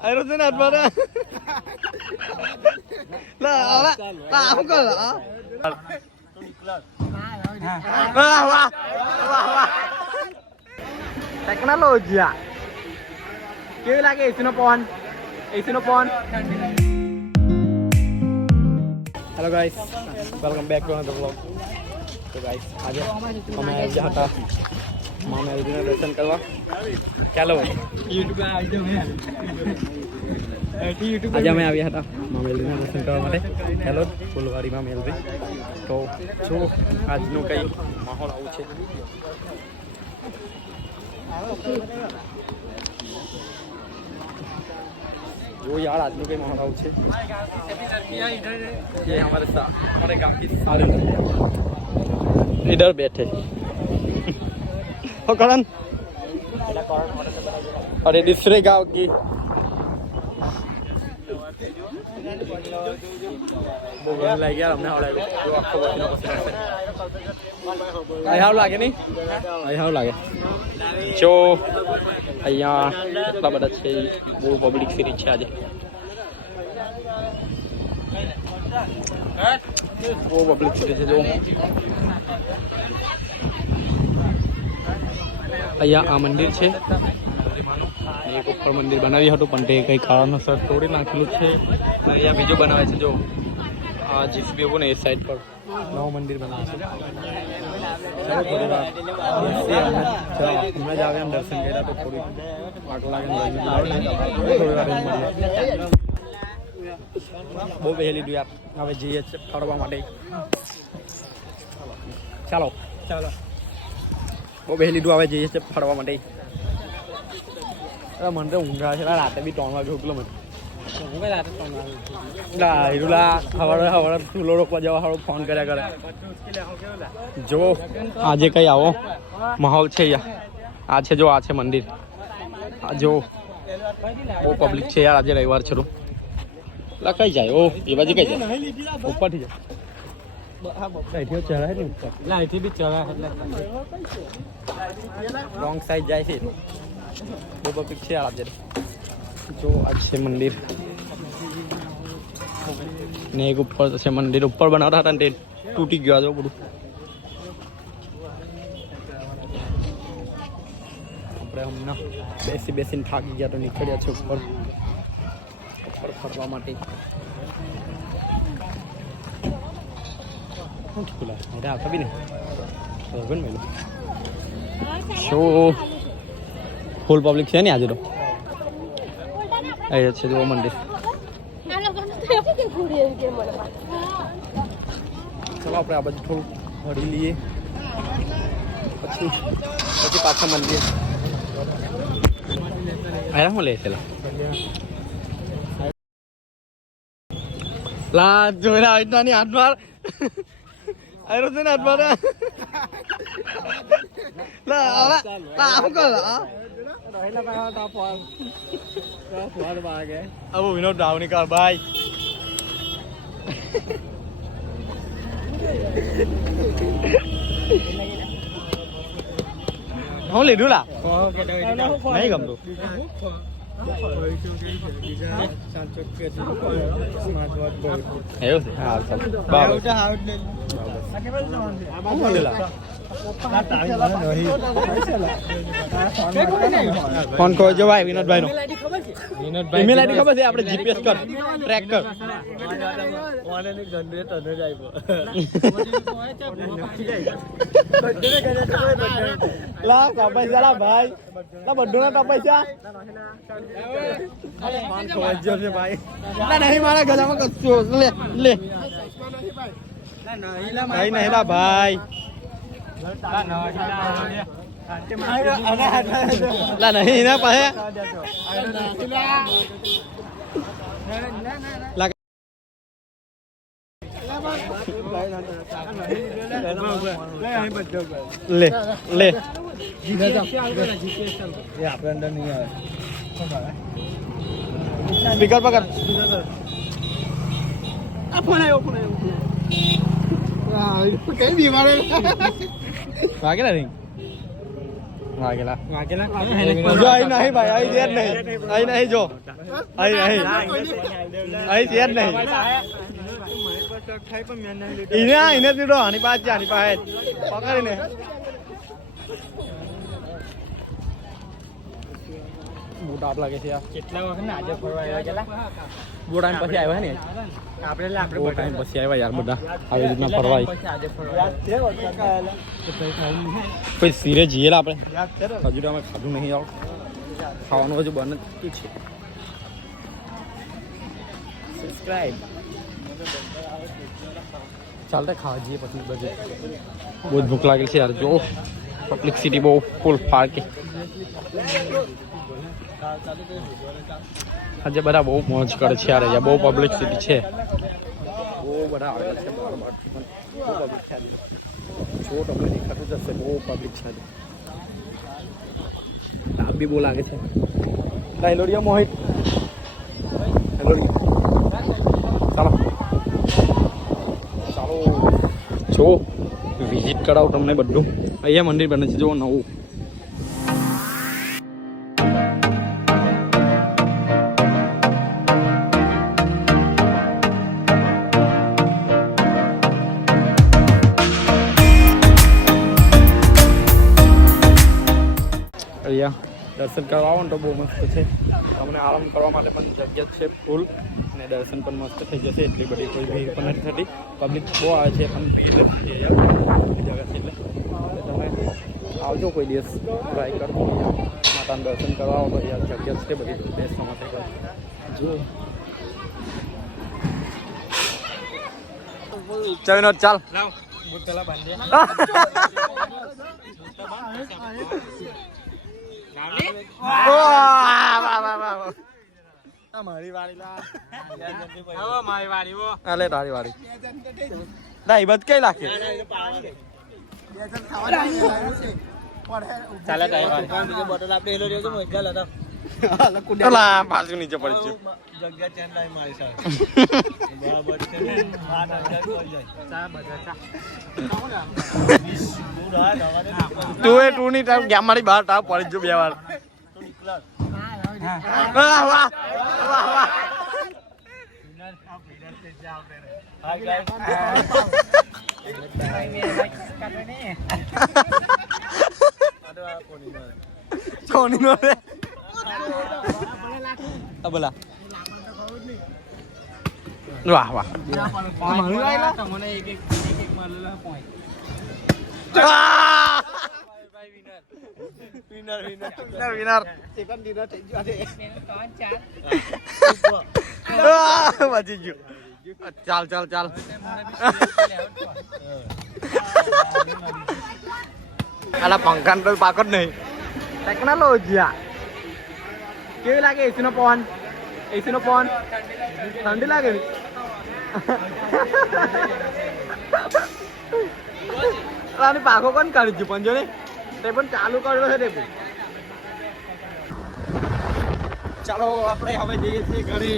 Ayo sini admara. Lah, apa kau lah? Wah. Teknologi ya. Kau lagi Sinopon. Hello guys, welcome back to another vlog. So guys, आज हम आए जहाँ था माँ melody ने दर्शन करवा चलो YouTube में आज मैं आ गया था माँ मेलडी ने दर्शन करवा માટે चलो ફૂલવાડી માં મેલડી તો જો આજનો કઈ માહોલ આવું છે वो यार आदमी के माहौल आउट है ये हमारे गांव के सारे इधर बैठे हो करण अरे दूसरे गांव की वो लग गया हमने हवाले जो आपको बताना पसंद है आई हाउ लागे नहीं आई हाउ लागे जो અહીંયા એટલા બધા છે બહુ પબ્લિક સિરીઝ છે આજે બહુ પબ્લિક સિરીઝ છે જો અહીંયા આ મંદિર છે એક ઉપર મંદિર બનાવ્યું હતું પણ તે કંઈ કારણોસર તોડી નાખેલું છે અહીંયા બીજું બનાવે છે જો આ જીસીબી એવું ને એ સાઈડ પર નવું મંદિર બનાવે છે चलो थोड़ी बात हमें जावे हम दर्शन किया तो थोड़ी वाट लागे બહુ વહેલી દું યાર હવે જઈએ છે ફરવા માટે ચાલો બહુ વહેલી દું હવે જઈએ છે ફરવા માટે મને તો ઊંઘા છે રાતે બી 3 વાગે ઉઠલો મને હવારે ચૂલો રોકવા જવા હારો ફોન કર્યા કરે જો આજે કઈ આવો માહોલ છે આ છે જો આ છે મંદિર આ જો બહુ પબ્લિક છે યાર આજે રવિવાર છે લા કઈ જાય ઓ એ બાજુ કઈ જાય ઉપરથી જાય રોંગ સાઈડ જાય છે બહુ પબ્લિક છે યાર આજે જો આ છે મંદિર ને એક ઉપર છે મંદિર ઉપર બનાવતા હતા ને તે તૂટી ગયો જો બધું આપણે હમણાં બેસીને થાકી ગયા તો નીકળ્યા છે ઉપર ફરવા માટે ફૂલ પબ્લિક છે ને આજે તો અહીંયા છે જો મંદિર ચલો આપણે આ બાજુ થોડું હળી લઈએ પછી પાછા મંદિર આયા હું લે ચલા લા જોરા આઈટાની હાથમાં આયરો છે ને હાથમાં લા આવું કર अब विनोद डावनी का भाई હું લીધું લા નહીં ગમતું એવું છે હા ફોન કરો જો ભાઈ વિનોદભાઈ નો ઈમેલ આઈડી ખબર છે આપણે જીપીએસ કર ટ્રેક કર લા પૈસા લા ભાઈ લા બધું ના પૈસા ફોન ખોજો છે ભાઈ ના નહીં મારા ગળામાં કશું લે નહીં લા ભાઈ લા નહીં ના પાસે લે આપણે અંદર નહીં આવે સ્પીકર પકડ ફોન આવ્યો કઈ બીમાર વાગે ને વાગેલા જો અહીં નહીં ભાઈ, અહીં છે જ નહીં, અહીં નહીં જો, અહીં નહીં, અહીં છે જ નહીં. એને દીધો આની પાસે છે, આની પાસે પકડીને બહુ તાપ લાગે છે યાર. કેટલા વખત ને આજે ફરવા આવ્યા કેટલા બહુ ટાઈમ પછી આવ્યા ને આપણે બહુ ટાઈમ પછી આવ્યા યાર બધા આવી રીતના ફરવા. કોઈ સિરે જઈએ આપણે હજુ અમે ખાધું નહીં યાર, ખાવાનું હજુ બને છે. સબસ્ક્રાઇબ ચાલતા ખાવા જઈએ પછી બધે. બહુ જ ભૂખ લાગેલી છે યાર. જો પબ્લિક સિટી બહુ ફૂલ ફાળકે આજે બધા બહુ મોજ કરે છે યાર. અહીંયા બહુ પબ્લિક સિટી છે, બહુ બધા આવેલા છે બહાર બહારથી પણ બહુ પબ્લિક છે. જો તમને દેખાતું જશે બહુ પબ્લિક છે. તાપ બી બહુ લાગે છે. ડાયલોડિયા મોહિત ચાલો ચાલો જો વિઝિટ કરાવું તમને બધું. અહીંયા મંદિર બને છે જો નવું. અહીંયા દર્શન કરવા આવો ને તો બહુ મસ્ત છે. તમને આરામ કરવા માટે પણ જગ્યા છે ફૂલ, અને દર્શન પણ મસ્ત થઈ જશે. એટલી બધી કોઈ ભીડ પણ નથી થતી. પબ્લિક બહુ આવે છે પણ ભીડ નથી જગ્યા છે એટલે તમે આવજો કોઈ દિવસ, ટ્રાય કરજો. માતાનું દર્શન કરવા આવો તો અહીંયા જગ્યા છે બધી બેસવા માટે. જો ચાલ ચાલ મારી વાળી અલે તારી વાળી ના બધ કઈ લાગે પાછું નીચે પડી તું એ તું ની ટાઈમ ગેમ મારી બહાર ટાપ પડી જો બે વાર. વાહ વાહ વાહ વાહ સોની નો રે બોલા વાહ વાહ તમને એક એક મળેલા point. Winner winner winner winner second dinner થઈ ગયો છે. વાજી ગયો. ચાલ ચાલ ચાલ આલા પંખાન તો પાકો જ નહીં. ટેકનોલોજી કેવી લાગે? એસી નો પવન, એસી નો પવન ઠંડી લાગે ને? આની પાકો કોણ કાઢી છે પંજો ને? તે પણ ચાલુ કર્યો છે તે પણ. ચાલો આપણે હવે જઈએ છીએ ઘરે.